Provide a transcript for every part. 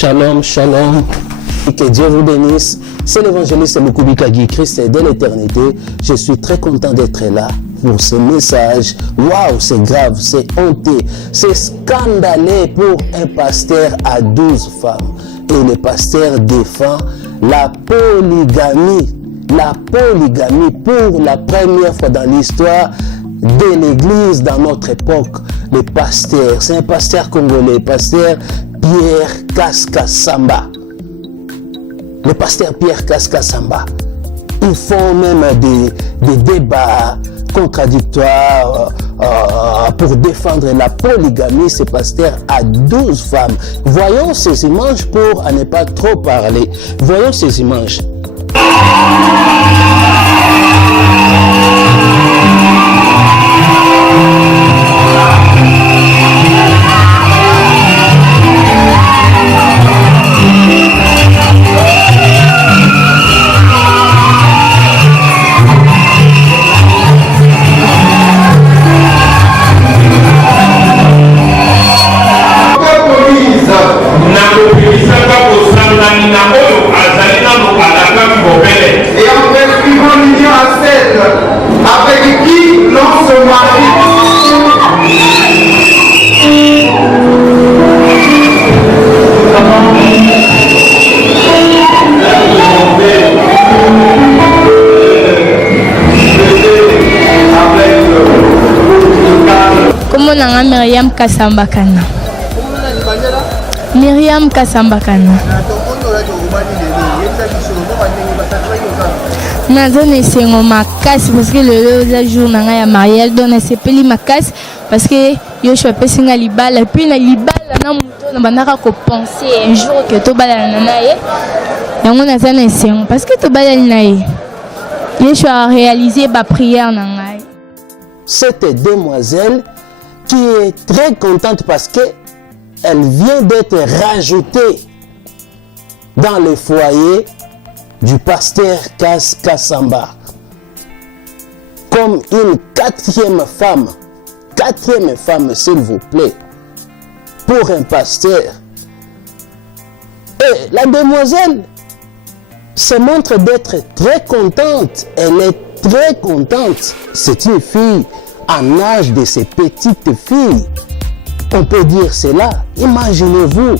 Shalom, shalom. Que Dieu vous bénisse. C'est l'évangéliste Mukubika Guy Christ de l'éternité. Je suis très content d'être là pour ce message. Waouh, c'est grave, c'est honteux, c'est scandaleux pour un pasteur à 12 femmes. Et le pasteur défend la polygamie. La polygamie pour la première fois dans l'histoire de l'église dans notre époque. Le pasteur, c'est un pasteur congolais, pasteur Pierre Kaska-Samba. Le pasteur Pierre Kaska-Samba. Ils font même des débats contradictoires pour défendre la polygamie. Ce pasteur a 12 femmes. Voyons ces images pour ne pas trop parler. Voyons ces images. Et en prescrivant l'union à celle avec qui l'on se marie. Comment on a Myriam Kasambakana? Myriam Kasambakana. Nazone esengo makasi parce que le jour na ya mariage donc na sepeli makasi parce que Yoshua pesinga libala puis na libala na muto na bandaka ko penser un jour que to bala na naye yango nazana esengo parce que to bala na ye Yoshua a réalisé ba prière na ngai. Cette demoiselle qui est très contente parce que elle vient d'être rajoutée dans le foyer du pasteur Kaska-Samba comme une quatrième femme, s'il vous plaît, pour un pasteur. Et la demoiselle se montre d'être très contente. Elle est très contente. C'est une fille en âge de ces petites filles. On peut dire cela. Imaginez-vous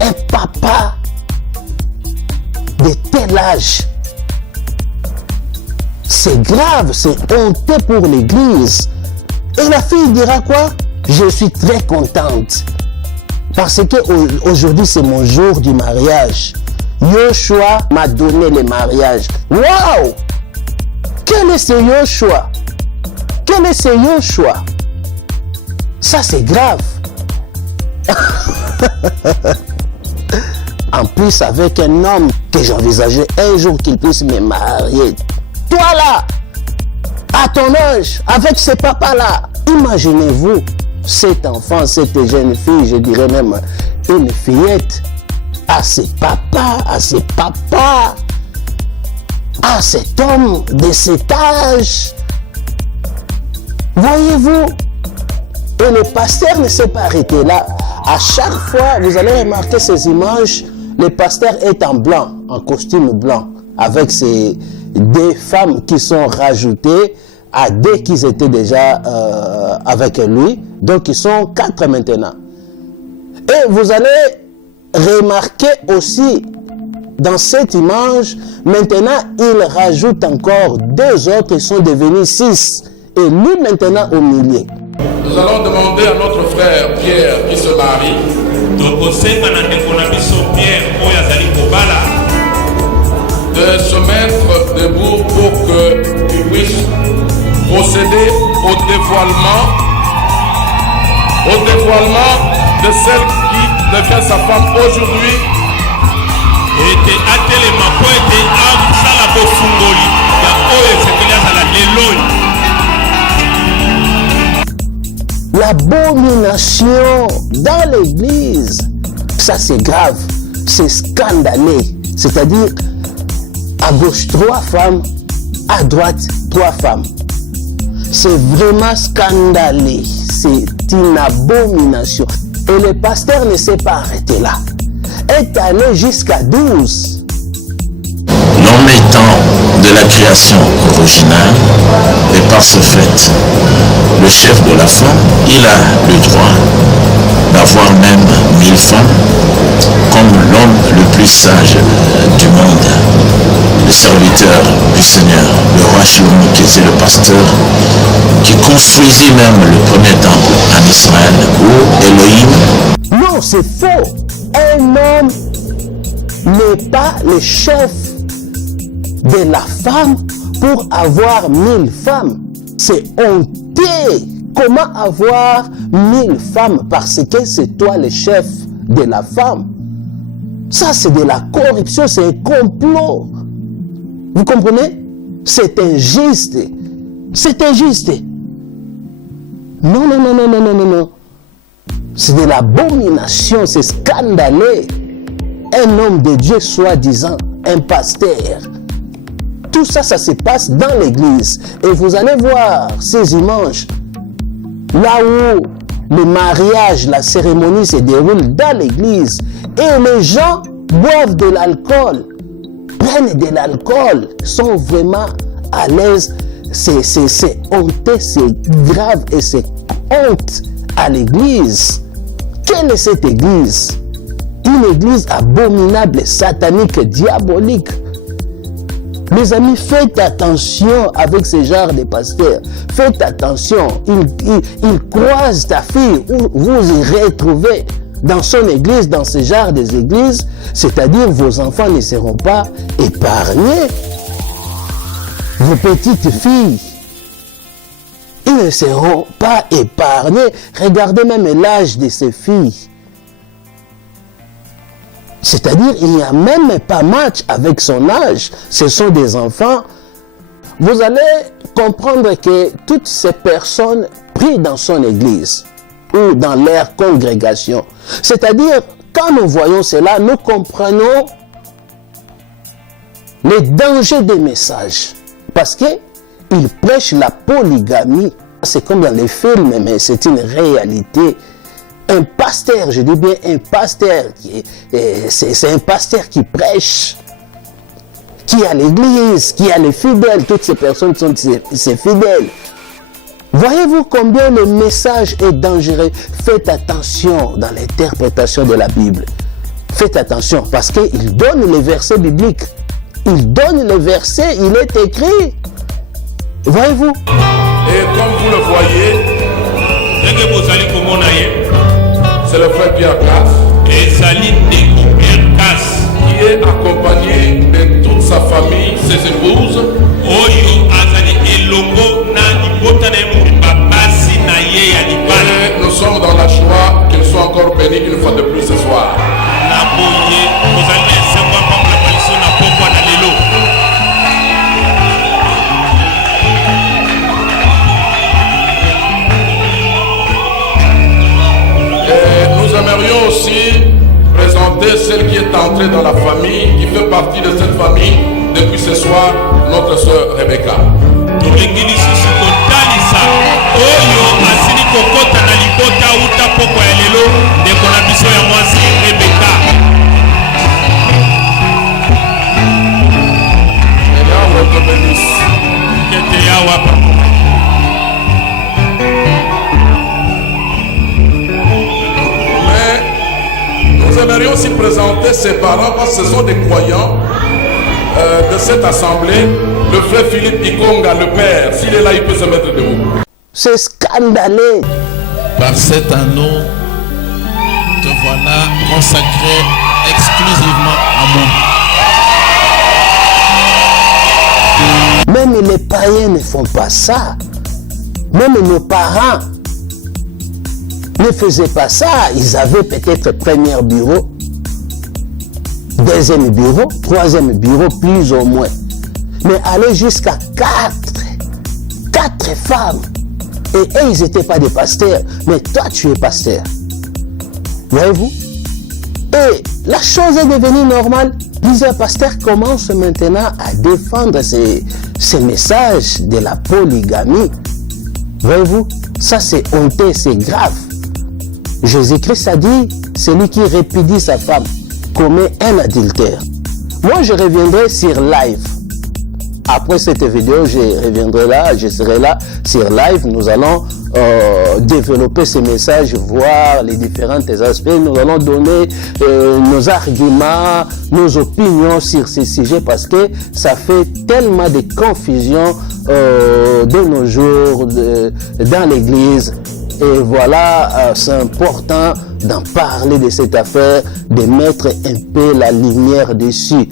un papa de tel âge. C'est grave, c'est honteux pour l'église. Et la fille dira quoi? Je suis très contente. Parce que aujourd'hui c'est mon jour du mariage. Yoshua m'a donné le mariage. Waouh! Quel est ce Yoshua? Quel est ce Yoshua? Ça c'est grave. En plus avec un homme que j'envisageais un jour qu'il puisse me marier. Toi là, à ton âge, avec ce papa-là, imaginez-vous cet enfant, cette jeune fille, je dirais même une fillette, à ses papas, à cet homme de cet âge. Voyez-vous, et le pasteur ne s'est pas arrêté là. À chaque fois, vous allez remarquer ces images, le pasteur est en blanc, en costume blanc, avec ces deux femmes qui sont rajoutées à deux qui étaient déjà avec lui. Donc, ils sont 4 maintenant. Et vous allez remarquer aussi, dans cette image, maintenant, il rajoute encore 2 autres, ils sont devenus 6. Et lui, maintenant, au milieu. Nous allons demander à notre frère Pierre qui se marie de se mettre debout pour qu'il puisse procéder au dévoilement de celle qui devient sa femme aujourd'hui. L'abomination dans l'église, ça c'est grave, c'est scandaleux. C'est-à-dire, à gauche 3 femmes, à droite 3 femmes. C'est vraiment scandaleux, c'est une abomination. Et le pasteur ne s'est pas arrêté là. est allé jusqu'à 12. L'homme étant de la création originale, et par ce fait, le chef de la femme, il a le droit d'avoir même 1000 femmes, comme l'homme le plus sage du monde, le serviteur du Seigneur, le roi Shlomo, qui était le pasteur, qui construisit même le premier temple en Israël, où Elohim... Non, c'est faux. Un homme n'est pas le chef de la femme pour avoir 1000 femmes. C'est honteux. Comment avoir 1000 femmes parce que c'est toi le chef de la femme? Ça, c'est de la corruption, c'est un complot. Vous comprenez? C'est injuste. C'est injuste. Non, non, non, non, non, non, non, non. C'est de l'abomination, c'est scandaleux. Un homme de Dieu, soi-disant, un pasteur. Tout ça, ça se passe dans l'église. Et vous allez voir ces images. Là où le mariage, la cérémonie se déroule dans l'église. Et les gens boivent de l'alcool, prennent de l'alcool, sont vraiment à l'aise. C'est honteux, c'est grave et c'est honte à l'église. Quelle est cette église? Une église abominable, satanique, diabolique. Mes amis, faites attention avec ce genre de pasteurs. Faites attention. Il croise ta fille, vous y retrouvez dans son église, dans ce genre d'église. C'est-à-dire, vos enfants ne seront pas épargnés. Vos petites filles, ils ne seront pas épargnés. Regardez même l'âge de ces filles. C'est-à-dire, il n'y a même pas match avec son âge. Ce sont des enfants. Vous allez comprendre que toutes ces personnes prient dans son église ou dans leur congrégation. C'est-à-dire, quand nous voyons cela, nous comprenons les dangers des messages. Parce qu'ils prêchent la polygamie. C'est comme dans les films, mais c'est une réalité. Un pasteur, je dis bien un pasteur, c'est un pasteur qui prêche, qui a l'église, qui a les fidèles, toutes ces personnes sont ses fidèles. Voyez-vous combien le message est dangereux? Faites attention dans l'interprétation de la Bible. Faites attention parce qu'il donne les versets bibliques. Il donne les versets, il est écrit. Voyez-vous? Et comme vous le voyez, c'est le frère Pierre Casse qui est accompagné de toute sa famille, ses épouses. Et nous sommes dans la joie qu'ils soient encore bénis une fois de plus ce soir. Nous aimerions aussi présenter celle qui est entrée dans la famille, qui fait partie de cette famille depuis ce soir, notre sœur Rebecca. Nous aimerions aussi présenter ses parents parce que ce sont des croyants de cette assemblée. Le frère Philippe Ikonga, le père, s'il est là, il peut se mettre debout. C'est scandaleux. Par cet anneau, te voilà consacré exclusivement à moi. Même les païens ne font pas ça. Même nos parents ne faisaient pas ça. Ils avaient peut-être premier bureau, deuxième bureau, troisième bureau, plus ou moins. Mais aller jusqu'à 4 femmes. Et eux, ils n'étaient pas des pasteurs. Mais toi, tu es pasteur. Voyez-vous? Et la chose est devenue normale. Plusieurs pasteurs commencent maintenant à défendre ces messages de la polygamie. Voyez-vous? Ça, c'est honteux, c'est grave. Jésus-Christ a dit, celui qui répudie sa femme, commet un adultère. Moi, je reviendrai sur live. Après cette vidéo, je reviendrai là, je serai là sur live. Nous allons développer ces messages, voir les différents aspects. Nous allons donner nos arguments, nos opinions sur ces sujets parce que ça fait tellement de confusion de nos jours dans l'église. Et voilà, c'est important d'en parler de cette affaire, de mettre un peu la lumière dessus,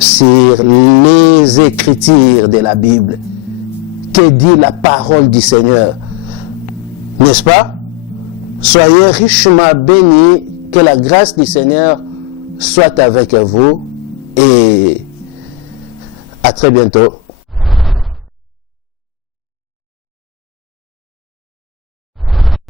sur les écritures de la Bible. Que dit la parole du Seigneur? N'est-ce pas? Soyez richement bénis, que la grâce du Seigneur soit avec vous et à très bientôt.